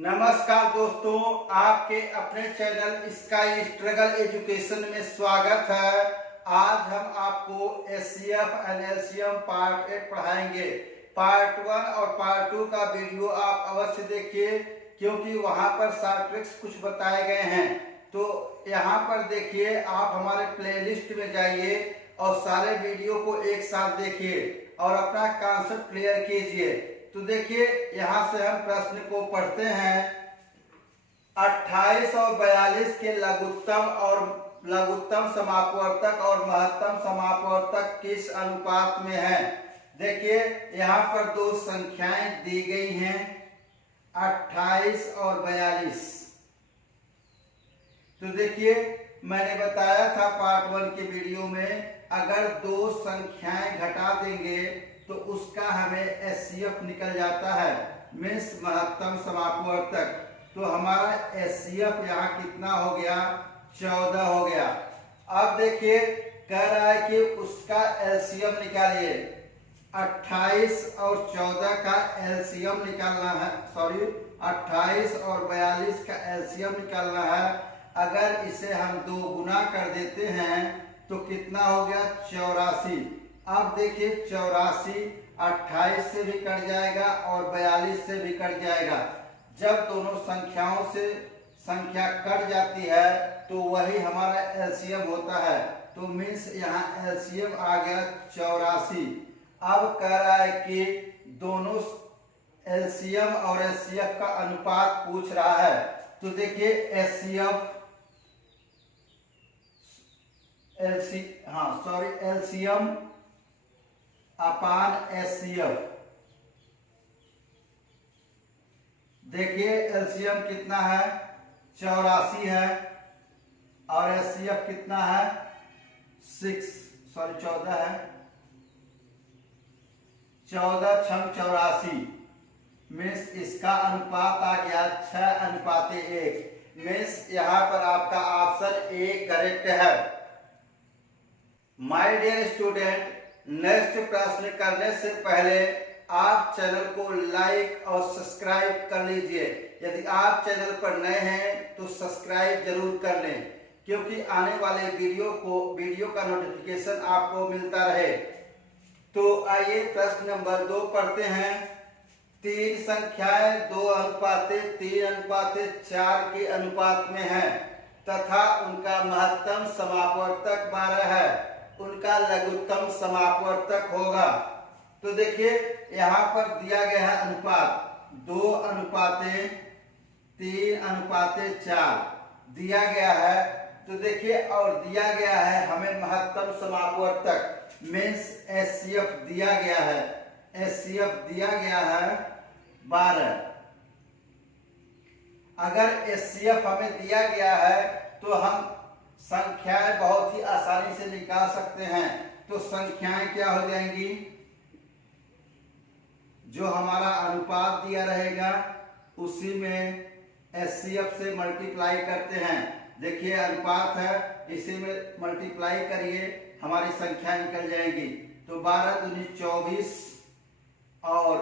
नमस्कार दोस्तों, आपके अपने चैनल स्काई स्ट्रगल एजुकेशन में स्वागत है। आज हम आपको एचसीएफ एंड एलसीएम पार्ट 8 पढ़ाएंगे। पार्ट 1 और पार्ट 2 का वीडियो आप अवश्य देखिए, क्योंकि वहां पर शॉर्ट ट्रिक्स कुछ बताए गए हैं। तो यहाँ पर देखिए, आप हमारे प्लेलिस्ट में जाइए और सारे वीडियो को एक साथ देखिए और अपना कॉन्सेप्ट क्लियर कीजिए। तो देखिए, यहाँ से हम प्रश्न को पढ़ते हैं। 28 और 42 के लघुत्तम समापवर्तक और महत्तम समापवर्तक किस अनुपात में है? देखिए, यहाँ पर दो संख्याएं दी गई हैं, 28 और 42। तो देखिए, मैंने बताया था पार्ट 1 के वीडियो में, अगर दो संख्याएं घटा देंगे तो उसका हमें एचसीएफ निकल जाता है, मीन्स महत्तम समापवर्तक। तो हमारा एचसीएफ यहाँ कितना हो गया? 14 हो गया। अब देखिए, कह रहा है कि उसका एलसीएम निकालिए। 28 और 14 का एलसीएम निकालना है, 28 और 42 का एलसीएम निकालना है। अगर इसे हम 2 गुना कर देते हैं तो कितना हो गया? 84। अब देखिए, 84 28 से भी कट जाएगा और 42 से भी कट जाएगा। जब दोनों संख्याओं से संख्या कट जाती है तो वही हमारा एलसीएम होता है। तो मीन्स यहाँ एलसीएम आ गया 84। अब कह रहा है कि दोनों एलसीएम और एचसीएफ का अनुपात पूछ रहा है। तो देखिए, एलसीएम अपान एचसीएफ। देखिए, एलसीएम कितना है? 84 है और एचसीएफ कितना है? 14 है। 14 छंग 84, मीन्स इसका अनुपात आ गया 6:1। मीन्स यहाँ पर आपका ऑप्शन ए करेक्ट है। माय डियर स्टूडेंट, नेक्स्ट प्रश्न करने से पहले आप चैनल को लाइक और सब्सक्राइब कर लीजिए। यदि आप चैनल पर नए हैं तो सब्सक्राइब जरूर कर लें, क्योंकि आने वाले वीडियो का नोटिफिकेशन आपको मिलता रहे। तो आइए प्रश्न नंबर 2 पढ़ते हैं। 3 संख्याएं 2:3:4 के अनुपात में हैं तथा उनका महत्तम समापवर्तक 12 है। उनका लघुत्तम समापवर्तक होगा। तो देखिए, यहाँ पर दिया गया है अनुपात 2:3:4 दिया गया है। तो देखिए, और दिया गया है हमें महत्तम समापवर्तक, मीन्स एचसीएफ दिया गया है। एचसीएफ दिया गया है 12। अगर एचसीएफ हमें दिया गया है तो हम संख्याएं बहुत ही आसानी से निकाल सकते हैं। तो संख्याएं क्या हो जाएंगी? जो हमारा अनुपात दिया रहेगा उसी में एचसीएफ से मल्टीप्लाई करते हैं। देखिए, अनुपात है, इसी में मल्टीप्लाई करिए, हमारी संख्या निकल जाएगी। तो 12 दूनी 24 और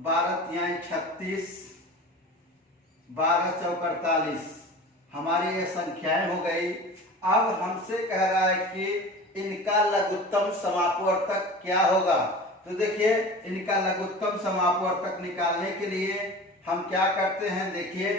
12 36, 12 चौक 48, हमारी ये संख्याएं हो गई। अब हमसे कह रहा है कि इनका लघुत्तम समापवर्तक क्या होगा। तो देखिए, इनका लघुत्तम समापवर्तक निकालने के लिए हम क्या करते हैं? देखिए,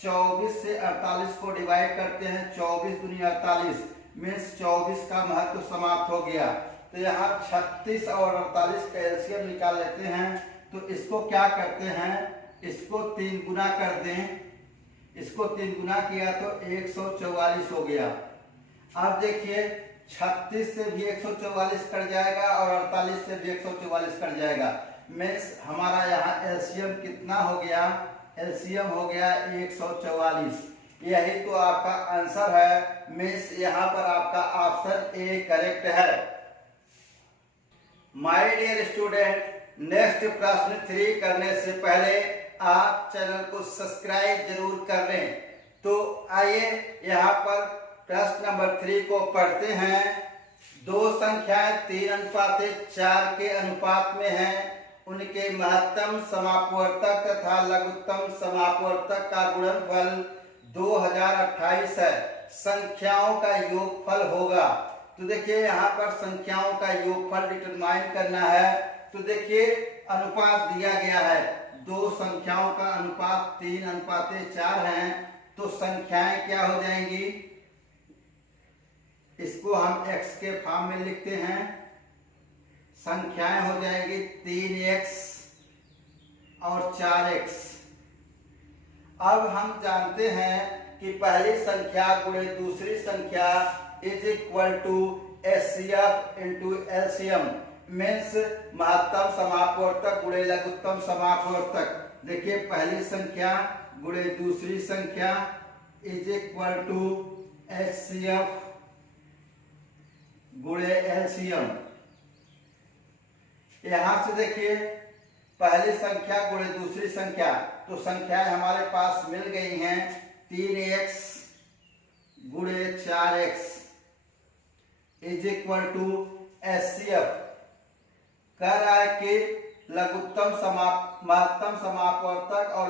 24 से 48 को डिवाइड करते हैं। 24 दूनी 48, मीन्स 24 का महत्व समाप्त हो गया। तो यहाँ 36 और 48 का एलसीएम निकाल लेते हैं। तो इसको क्या करते हैं? इसको 3 गुना कर दें। इसको 3 गुना किया तो 144 हो गया। अब देखिए, 36 से भी 144 कट जाएगा और 48 से भी 144 कट जाएगा। मीन्स हमारा यहाँ एलसीएम कितना हो गया? एलसीएम हो गया 144। यही तो आपका आंसर है। मीन्स यहाँ पर आपका ऑप्शन ए करेक्ट है। माय डियर स्टूडेंट, नेक्स्ट प्रश्न 3 करने से पहले आप चैनल को सब्सक्राइब जरूर कर लें। तो आइए, यहाँ पर प्रश्न नंबर 3 को पढ़ते हैं। 2 संख्याएं 3:4 के अनुपात में हैं उनके महत्तम समापवर्तक तथा लघुत्तम समापवर्तक का गुणनफल 2028 है। संख्याओं का योगफल होगा। तो देखिए यहाँ पर संख्याओं का योगफल डिटरमाइन करना है। तो देखिए अनुपात दिया गया है, दो संख्याओं का अनुपात 3:4 है। तो संख्याएं क्या हो जाएंगी, इसको हम x के फॉर्म में लिखते हैं। संख्याएं हो जाएगी 3x और 4x। अब हम जानते हैं कि पहली संख्या गुणे दूसरी संख्या is equal to HCF into LCM means महत्तम समापवर्तक गुणे लघुत्तम समापवर्तक। देखिए पहली संख्या गुणे दूसरी संख्या इज इक्वल टू HCF गुणे LCM। यहां से देखिए पहली संख्या गुणे दूसरी संख्या, तो संख्याएं हमारे पास मिल गई हैं। 3x गुणे 4x is equal to HCF। कह रहा है कि महत्तम समापवर्तक और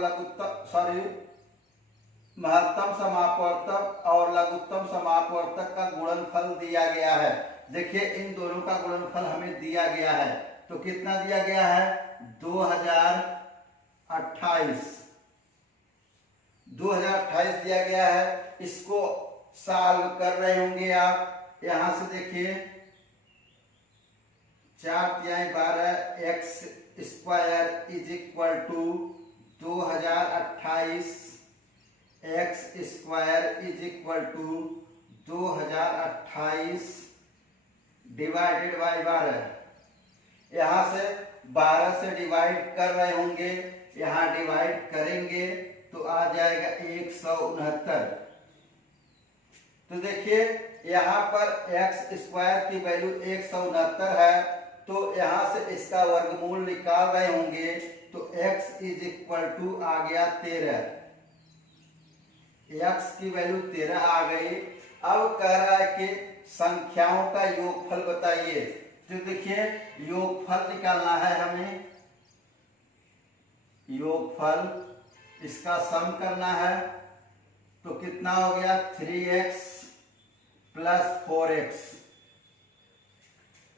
महत्तम समापवर्तक और लघुत्तम समापवर्तक का गुणनफल दिया गया है। देखिए इन दोनों का गुणनफल हमें दिया गया है। तो कितना दिया गया है, 2028 दिया गया है। इसको सॉल्व कर रहे होंगे आप। यहां से देखिए 4×12 x² is equal to 2028 x² is equal to 2028 divided by 12। यहां से 12 से डिवाइड कर रहे होंगे, यहां डिवाइड करेंगे तो आ जाएगा 169। तो देखिए यहां पर x² की वैल्यू 169 है। तो यहां से इसका वर्गमूल निकाल रहे होंगे, तो x इज इक्वल टू आ गया 13। x की वैल्यू 13 आ गई। अब कह रहा है कि संख्याओं का योगफल बताइए। तो देखिए योगफल निकालना है हमें। योगफल इसका सम करना है। तो कितना हो गया, 3x प्लस 4x।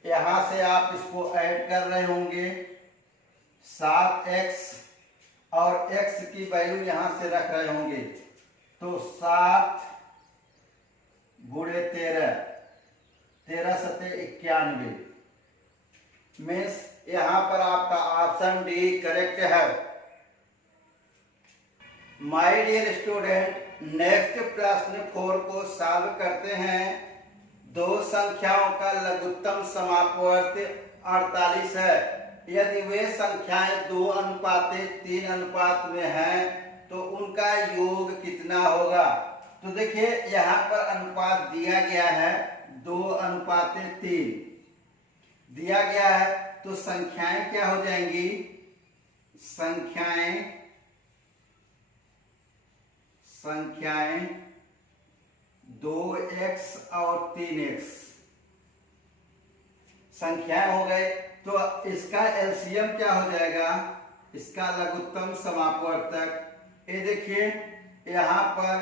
यहां से आप इसको ऐड कर रहे होंगे, 7x और x की वैल्यू यहां से रख रहे होंगे। तो 7 गुणे 13, 13 सते 91 मीन्स यहां पर आपका ऑप्शन डी करेक्ट है। माय डियर स्टूडेंट, नेक्स्ट प्रश्न 4 को सॉल्व करते हैं। दो संख्याओं का लघुत्तम समापवर्त 48 है। यदि वे संख्याएं 2:3 अनुपात में हैं तो उनका योग कितना होगा। तो देखिए यहाँ पर अनुपात दिया गया है 2:3 दिया गया है। तो संख्याएं क्या हो जाएंगी, संख्याएं 2x और 3x संख्याएं हो गए। तो इसका एलसीएम क्या हो जाएगा, इसका लघुत्तम समापवर्तक। ये देखिए यहाँ पर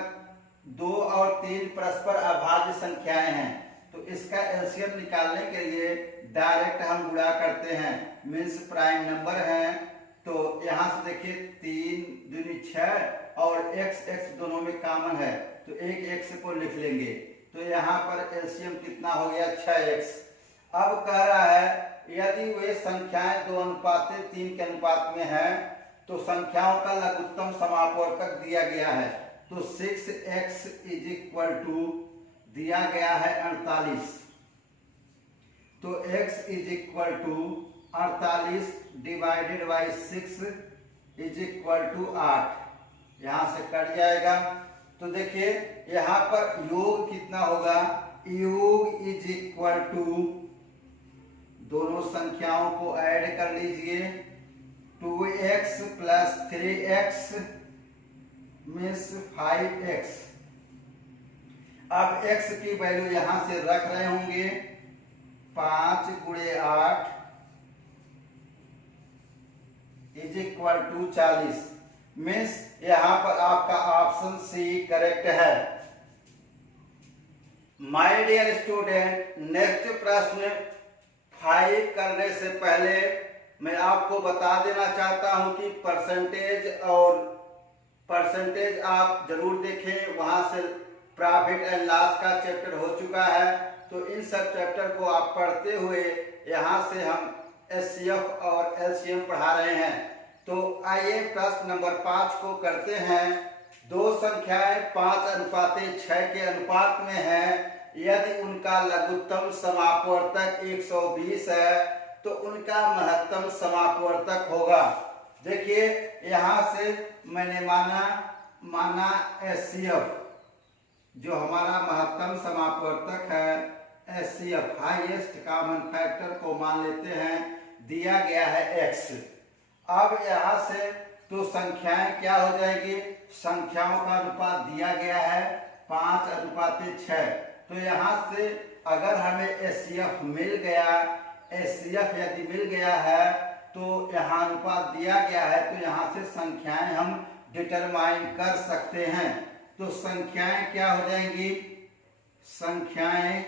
2 और 3 परस्पर अभाज्य संख्याएं हैं। तो इसका एलसीएम निकालने के लिए डायरेक्ट हम गुणा करते हैं, मीन्स प्राइम नंबर है। तो यहाँ से देखिए 3 दूनी 6 और x दोनों में कॉमन है, तो एक x को लिख लेंगे। तो यहाँ पर एलसीएम कितना हो गया, 6x। अब कह रहा है यदि वे संख्याएं 2:3 के अनुपात में हैं तो संख्याओं का लघुत्तम समापवर्तक दिया गया है। तो 6x इज इक्वल टू दिया गया है 48। तो x is equal to 48 divided by 6 is equal to 8। यहां से कट जाएगा। तो देखिए यहां पर योग कितना होगा, योग इज इक्वल टू, दोनों संख्याओं को ऐड कर लीजिए, 2x plus 3x means 5x। अब x की वैल्यू यहां से रख रहे होंगे, 5 गुणे 8 इज इक्वल टू 40। मीन्स यहाँ पर आपका ऑप्शन सी करेक्ट है। माय डियर स्टूडेंट, नेक्स्ट प्रश्न 5 करने से पहले मैं आपको बता देना चाहता हूं कि परसेंटेज आप जरूर देखें। वहां से प्रॉफिट एंड लॉस का चैप्टर हो चुका है, तो इन सब चैप्टर को आप पढ़ते हुए यहाँ से हम एचसीएफ और एलसीएम पढ़ा रहे हैं। तो आइए प्रश्न नंबर 5 को करते हैं। दो संख्याएं 5:6 के अनुपात में हैं। यदि उनका लघुत्तम समापवर्तक 120 है तो उनका महत्तम समापवर्तक होगा। देखिए यहाँ से मैंने माना एचसीएफ, जो हमारा महत्तम समापवर्तक है एचसीएफ, हाईएस्ट कॉमन फैक्टर को मान लेते हैं, दिया गया है x। अब यहाँ से तो संख्याएं क्या हो जाएगी, संख्याओं का अनुपात दिया गया है 5:6। तो यहाँ से अगर हमें एचसीएफ मिल गया, एचसीएफ यदि मिल गया है तो यहाँ अनुपात दिया गया है, तो यहाँ से संख्याएं हम डिटरमाइन कर सकते हैं। तो संख्याएं क्या हो जाएंगी, संख्याएं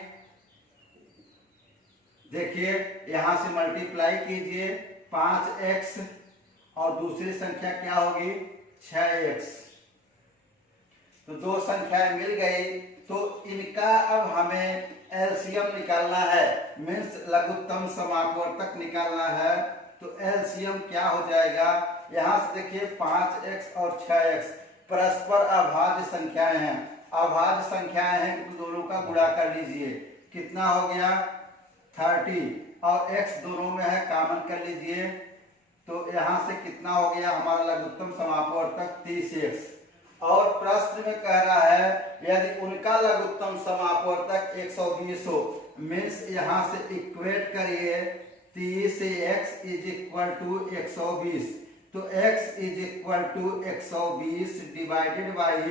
देखिए यहाँ से मल्टीप्लाई कीजिए 5x और दूसरी संख्या क्या होगी 6x। तो दो संख्याएं मिल गई, तो इनका अब हमें एलसीएम निकालना है, मीन्स लघुत्तम समापवर्तक निकालना है। तो एलसीएम क्या हो जाएगा, यहाँ से देखिए 5x और 6x परस्पर अभाज्य संख्याएं हैं। अभाज्य संख्याएं हैं तो दोनों का गुणा कर लीजिए, कितना हो गया 30, और x दोनों में है कॉमन कर लीजिए। तो यहाँ से कितना हो गया हमारा लघुत्तम समापवर्तक 30x। और प्रश्न में कह रहा है यदि उनका लघुत्तम समापवर्तक 120 हो, मीन्स यहाँ से इक्वेट करिए 30x इज इक्वल टू 120। तो x is equal to 120 divided by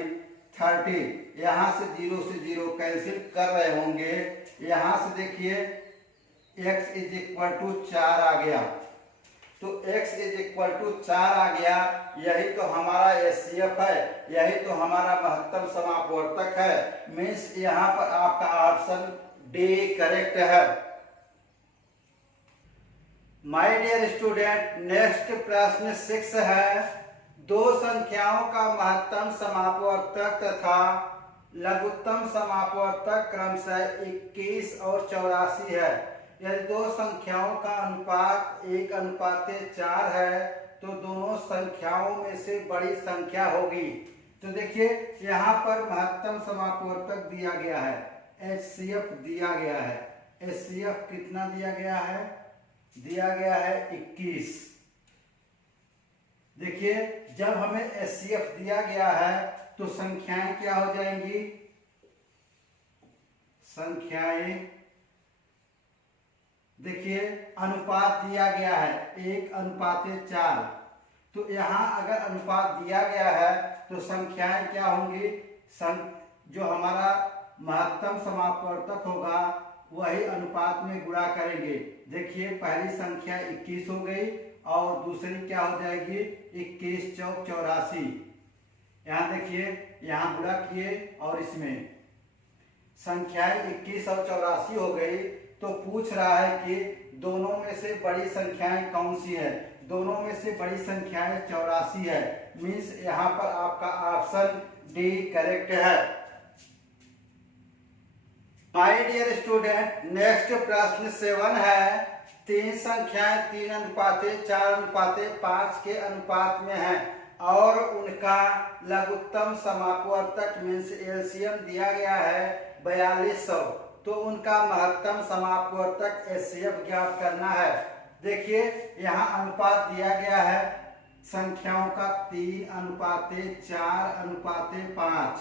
30। यहाँ से 0 से 0 कैंसिल कर रहे होंगे। यहाँ से देखिए x इज इक्वल टू 4 आ गया, तो x इज इक्वल टू 4 आ गया। यही तो हमारा एचसीएफ है, यही तो हमारा महत्तम समापवर्तक है। मीन्स यहाँ पर आपका ऑप्शन डी करेक्ट है। माय डियर स्टूडेंट, नेक्स्ट प्रश्न 6 है। दो संख्याओं का महत्तम समापवर्तक तथा लघुत्तम समापवर्तक क्रमशः 21 और 84 है। यदि दो संख्याओं का अनुपात 1:4 है तो दोनों संख्याओं में से बड़ी संख्या होगी। तो देखिए यहाँ पर महत्तम समापवर्तक दिया गया है, एचसीएफ दिया गया है। एचसीएफ कितना दिया गया है, दिया गया है 21। देखिए जब हमें एचसीएफ दिया गया है तो संख्याएं क्या हो जाएंगी, संख्याएं देखिए अनुपात दिया गया है 1:4। तो यहाँ अगर अनुपात दिया गया है तो संख्याएं क्या होंगी, जो हमारा महत्तम समापवर्तक होगा वही अनुपात में गुणा करेंगे। देखिए पहली संख्या 21 हो गई और दूसरी क्या हो जाएगी 21 चौक 84। यहाँ देखिए यहाँ गुणा किए और इसमें संख्याएं 21 और 84 हो गई। तो पूछ रहा है कि दोनों में से बड़ी संख्याएं कौन सी है, दोनों में से बड़ी संख्याएं 84 है। मीन्स यहाँ पर आपका ऑप्शन डी करेक्ट है। माय डियर स्टूडेंट, नेक्स्ट प्रश्न 7 है। तीन संख्याएं 3:4:5 के अनुपात में हैं और उनका लघुत्तम समापवर्तक मीन्स एलसीएम दिया गया है 4200। तो उनका महत्तम समापवर्तक एचसीएफ ज्ञात करना है। देखिए यहाँ अनुपात दिया गया है संख्याओं का 3:4:5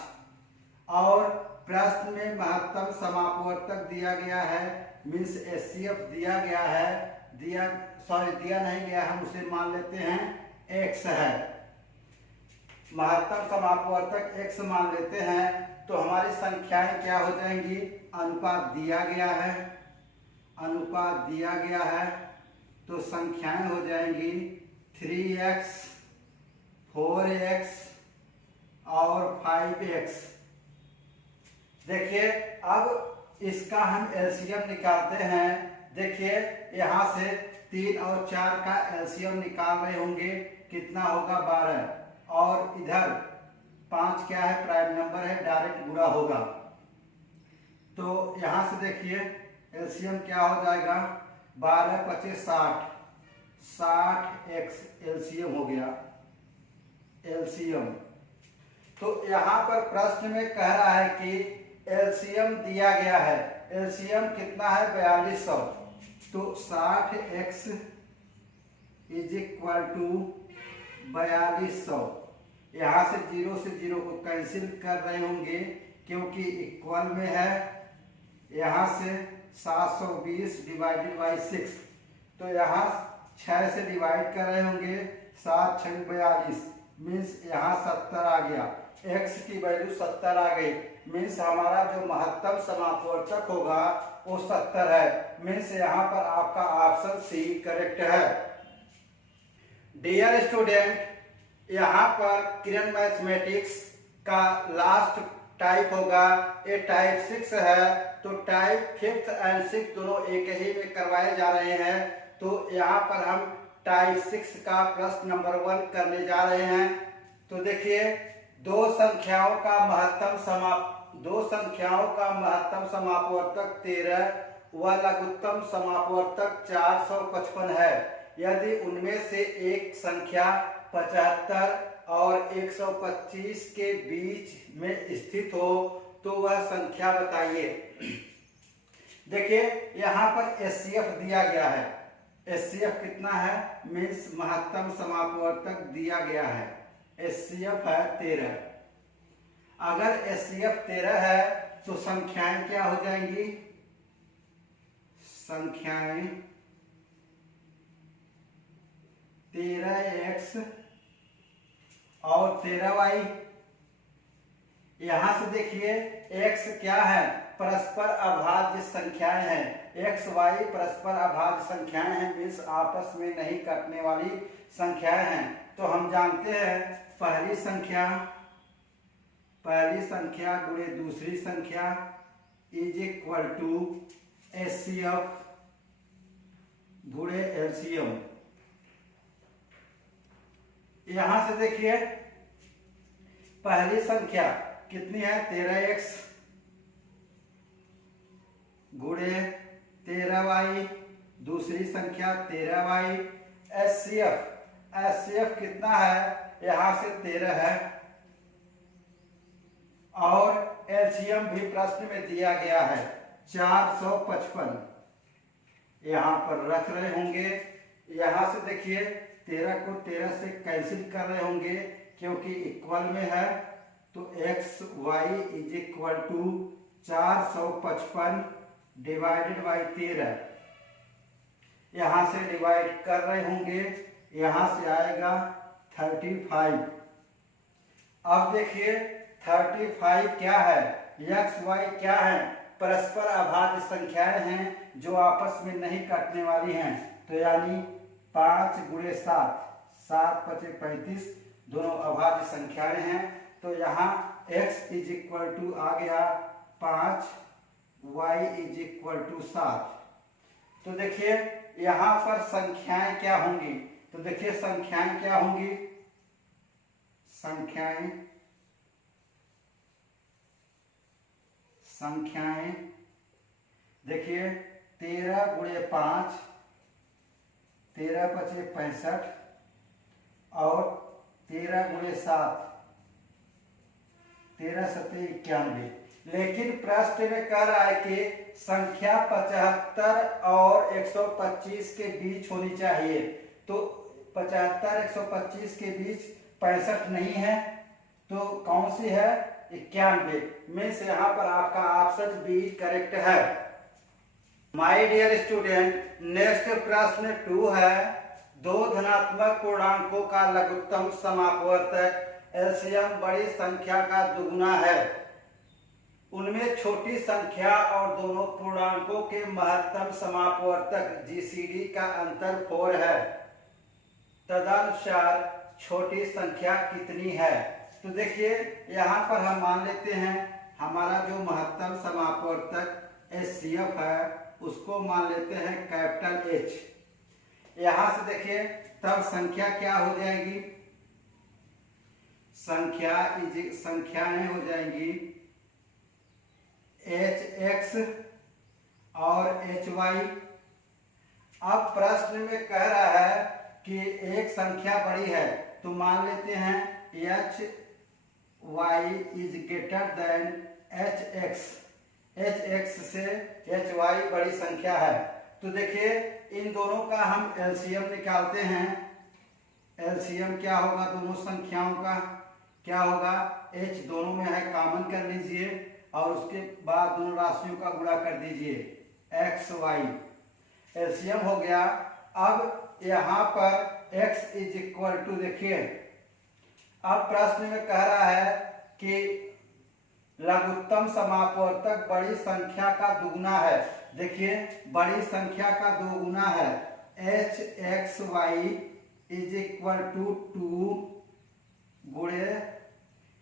और प्रश्न में महत्तम समापवर्तक दिया गया है, मीन्स एचसीएफ दिया गया है, दिया नहीं गया, हम उसे मान लेते हैं x है। महत्तम समापवर्तक x मान लेते हैं तो हमारी संख्याएं क्या हो जाएंगी, अनुपात दिया गया है, अनुपात दिया गया है तो संख्याएं हो जाएंगी 3x 4x और 5x। देखिए अब इसका हम एलसीएम निकालते हैं। देखिए यहाँ से 3 और 4 का एलसीएम निकाल रहे होंगे, कितना होगा 12, और इधर 5 क्या है, प्राइम नंबर है, डायरेक्ट गुणा होगा। तो यहाँ से देखिए एलसीएम क्या हो जाएगा, 12 25 60, 60x एलसीएम हो गया एलसीएम। तो यहाँ पर प्रश्न में कह रहा है कि एलसीएम दिया गया है, एलसीएम कितना है 4200। तो 60x इज इक्वल टू 4200। यहाँ से 0 से 0 को कैंसिल कर रहे होंगे क्योंकि इक्वल में है। यहाँ से 720 डिवाइडेड बाई 6, तो यहाँ 6 से डिवाइड कर रहे होंगे, 7 6 42, मीन्स यहाँ 70 आ गया। x की वैल्यू 70 आ गई, मीन्स हमारा जो महत्तम समापवर्तक होगा वो 70 है। मीन्स यहाँ पर आपका ऑप्शन सी करेक्ट है। डियर स्टूडेंट, यहाँ पर किरण मैथमेटिक्स का लास्ट टाइप होगा, ये टाइप 6 है। तो टाइप 5th एंड 6th दोनों एक ही में करवाए जा रहे हैं। तो यहाँ पर हम टाइप 6 का प्रश्न नंबर 1 करने जा रहे हैं। तो देखिए दो संख्याओं का महत्तम समापवर्तक 13 व लघुत्तम समापवर्तक 455 है। यदि उनमें से एक संख्या 75 और 125 के बीच में स्थित हो तो वह संख्या बताइए। देखिए यहाँ पर एचसीएफ दिया गया है, एचसीएफ कितना है, मीन्स महत्तम समापवर्तक दिया गया है, एचसीएफ है 13। अगर एचसीएफ 13 है तो संख्याएं क्या हो जाएंगी, संख्याएं 13x और 13y। यहां से देखिए x क्या है, परस्पर अभाज्य संख्याएं हैं, x y परस्पर अभाज्य संख्याएं हैं, मीन्स आपस में नहीं कटने वाली संख्याएं हैं। तो हम जानते हैं पहली संख्या गुणे दूसरी संख्या इज इक्वल टू एचसीएफ गुणे एलसीएम। यहां से देखिए पहली संख्या कितनी है 13x गुणे 13y, दूसरी संख्या 13y। एचसीएफ कितना है, यहां से 13 है, और एलसीएम भी प्रश्न में दिया गया है 455, यहां पर रख रहे होंगे। यहां से देखिए 13 को 13 से कैंसिल कर रहे होंगे क्योंकि इक्वल में है। तो x y is equal to 455 divided by 13, यहां से डिवाइड कर रहे होंगे, यहां से आएगा 35। अब देखिए 35 क्या है, एक्स वाई क्या है, परस्पर अभाज्य संख्याएं हैं जो आपस में नहीं काटने वाली हैं। तो यानी 5 गुणे 7, 7 5 35, दोनों अभाज्य संख्याएं हैं। तो यहाँ x इज इक्वल टू आ गया 5, y इज इक्वल टू 7। तो देखिए यहाँ पर संख्याएं क्या होंगी, तो देखिए संख्याएं क्या होंगी, संख्याएं देखिए 13 गुणे 5, 13 5 65 और 13 गुणे 7, 13 7 91। लेकिन प्रश्न में कह रहा है कि संख्या 75 और 125 के बीच होनी चाहिए। तो 75 125 के बीच 65 नहीं है, तो कौन सी है 91, मीन्स यहाँ पर आपका ऑप्शन बी करेक्ट है। माय डियर स्टूडेंट, नेक्स्ट प्रश्न 2 है, दो धनात्मक पूर्णांकों का लघुत्तम समापवर्तक एलसीएम बड़ी संख्या का दुगुना है। उनमें छोटी संख्या और दोनों पूर्णांकों के महत्तम समापवर्तक जीसीडी का अंतर 4 है। तदनुसार छोटी संख्या कितनी है। तो देखिए यहाँ पर हम मान लेते हैं हमारा जो महत्तम समापवर्तक HCF है उसको मान लेते हैं कैपिटल H। यहां से देखिए तब संख्या क्या हो जाएगी, संख्याएं हो जाएंगी HX और HY। अब प्रश्न में कह रहा है कि एक संख्या बड़ी है तो मान लेते हैं HY is greater than HX। HX से HY बड़ी संख्या है। तो देखिए इन दोनों का हम LCM निकालते हैं। LCM क्या होगा, दोनों संख्याओं का क्या होगा, H दोनों में है, कॉमन कर लीजिए और उसके बाद दोनों राशियों का गुणा कर दीजिए XY। LCM हो गया। अब यहाँ पर X इज इक्वल टू, देखिए अब प्रश्न में कह रहा है कि लघुत्तम समापवर्तक बड़ी संख्या का दुगुना है। देखिए बड़ी संख्या का दोगुना है। HXY इज इक्वल टू 2 गुणे,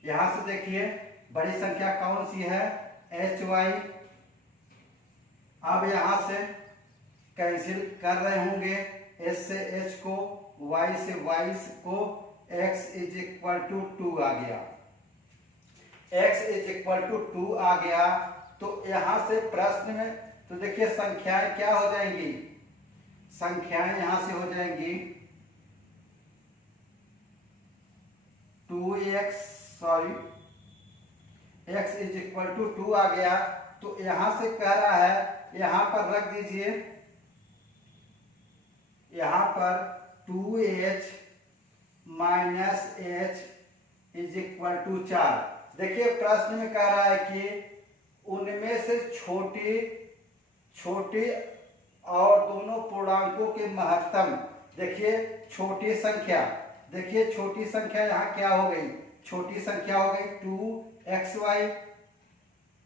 यहां से देखिए बड़ी संख्या कौन सी है, HY। अब यहां से कैंसिल कर रहे होंगे, H से H को, Y से Y को, X इज इक्वल टू 2 आ गया। X इज इक्वल टू 2 आ गया। तो यहां से प्रश्न में तो देखिए संख्याएं क्या हो जाएंगी, संख्याएं यहां से हो जाएंगी 2x, x is equal to 2 आ गया। तो यहां से कह रहा है, यहां पर रख दीजिए, यहां पर 2h minus h is equal to 4। देखिए प्रश्न में कह रहा है कि उनमें से छोटी और दोनों पूर्णांकों के महत्तम। देखिए छोटी संख्या, देखिए छोटी संख्या यहाँ क्या हो गई, छोटी संख्या हो गई 2xy।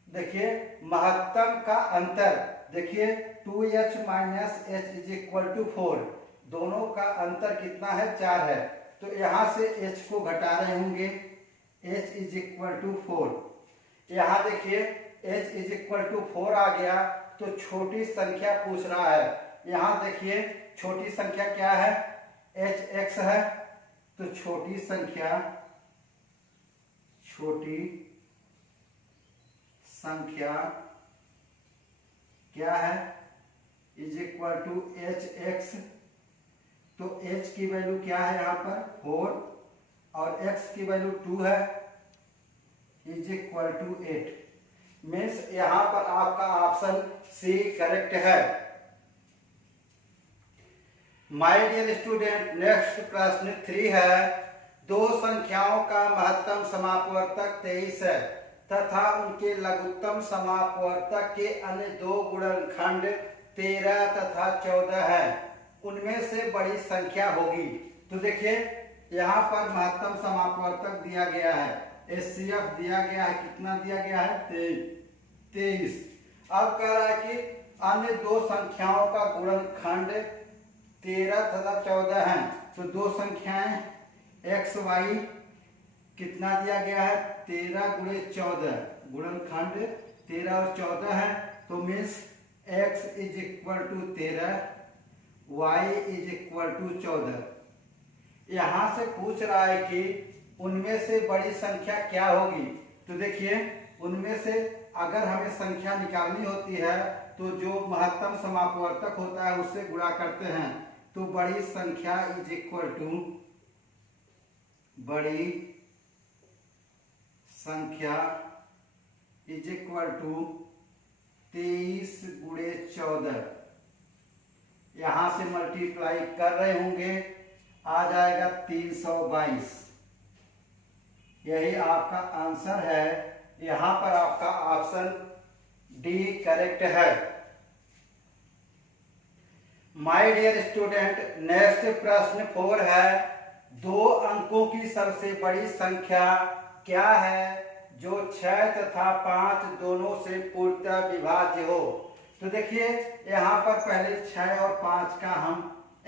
देखिए महत्तम का अंतर, देखिए 2h minus h is equal to 4, दोनों का अंतर कितना है, 4 है। तो यहां से h को घटा रहे होंगे, h इज इक्वल टू 4। यहां देखिए h इज इक्वल टू 4 आ गया। तो छोटी संख्या पूछ रहा है, यहां देखिए छोटी संख्या क्या है, HX है। तो छोटी संख्या क्या है, इज इक्वल टू HX। तो H की वैल्यू क्या है यहाँ पर 4 और X की वैल्यू 2 है, इज इक्वल टू 8। मीन्स यहां पर आपका ऑप्शन सी करेक्ट है। माय डियर स्टूडेंट, नेक्स्ट प्रश्न 3 है। दो संख्याओं का महत्तम समापवर्तक 23 है तथा उनके लघुत्तम समापवर्तक के अन्य दो गुणनखंड 13 तथा 14 है। उनमें से बड़ी संख्या होगी। तो देखिए यहाँ पर महत्तम समापवर्तक दिया गया है, HCF दिया गया है, कितना दिया गया है, 23। अब कह रहा है कि अन्य दो संख्याओं का गुणनखंड 13 तथा 14 है। तो दो संख्याएं XY कितना दिया गया है, 13 गुणे 14, गुणनखंड 13 और 14 है। तो means X is equal to 13, Y is equal to 14। यहां से पूछ रहा है कि उनमें से बड़ी संख्या क्या होगी। तो देखिए उनमें से अगर हमें संख्या निकालनी होती है तो जो महत्तम समापवर्तक होता है उससे गुणा करते हैं। तो बड़ी संख्या इज इक्वल टू, बड़ी संख्या इज इक्वल टू 23 गुणे 14। यहां से मल्टीप्लाई कर रहे होंगे, आ जाएगा 322। यही आपका आंसर है। यहां पर आपका ऑप्शन डी करेक्ट है। माय डियर स्टूडेंट, नेक्स्ट प्रश्न 4 है। दो अंकों की सबसे बड़ी संख्या क्या है जो 6 तथा 5 दोनों से पूर्णतः विभाज्य हो। तो देखिए यहाँ पर पहले 6 और 5 का हम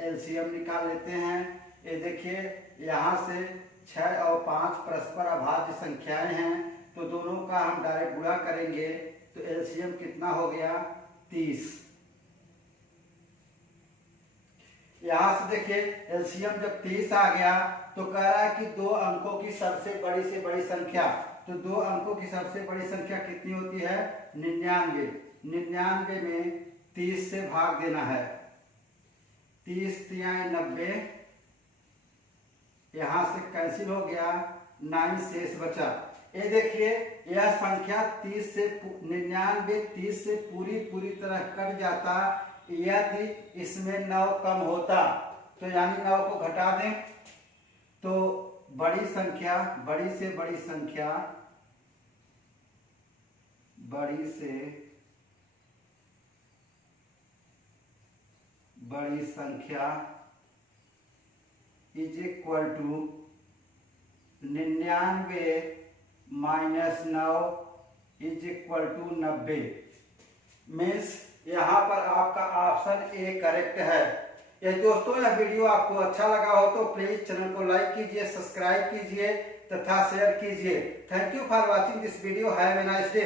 LCM निकाल लेते हैं। ये देखिए यहाँ से 6 और 5 परस्पर अभाज्य संख्याएं हैं, तो दोनों का हम डायरेक्ट गुणा करेंगे तो एलसीएम कितना हो गया 30। यहां से देखिए एलसीएम जब 30 आ गया तो कह रहा है कि 2 अंकों की सबसे बड़ी से बड़ी संख्या, तो 2 अंकों की सबसे बड़ी संख्या कितनी होती है 99। 99 में 30 से भाग देना है, 30 तिया 90, यहां से कैंसिल हो गया, 9 शेष बचा। ये देखिए यह संख्या 30 से 99 30 से पूरी तरह कट जाता यदि इसमें 9 कम होता, तो यानी 9 को घटा दें तो बड़ी संख्या, बड़ी से बड़ी संख्या, बड़ी से बड़ी संख्या is equal to 99 minus 9 is equal to 90। मीन्स यहाँ पर आपका ऑप्शन ए करेक्ट है। यदि दोस्तों यह वीडियो आपको अच्छा लगा हो तो प्लीज चैनल को लाइक कीजिए, सब्सक्राइब कीजिए तथा शेयर कीजिए। Thank you for watching this video. Have a nice day.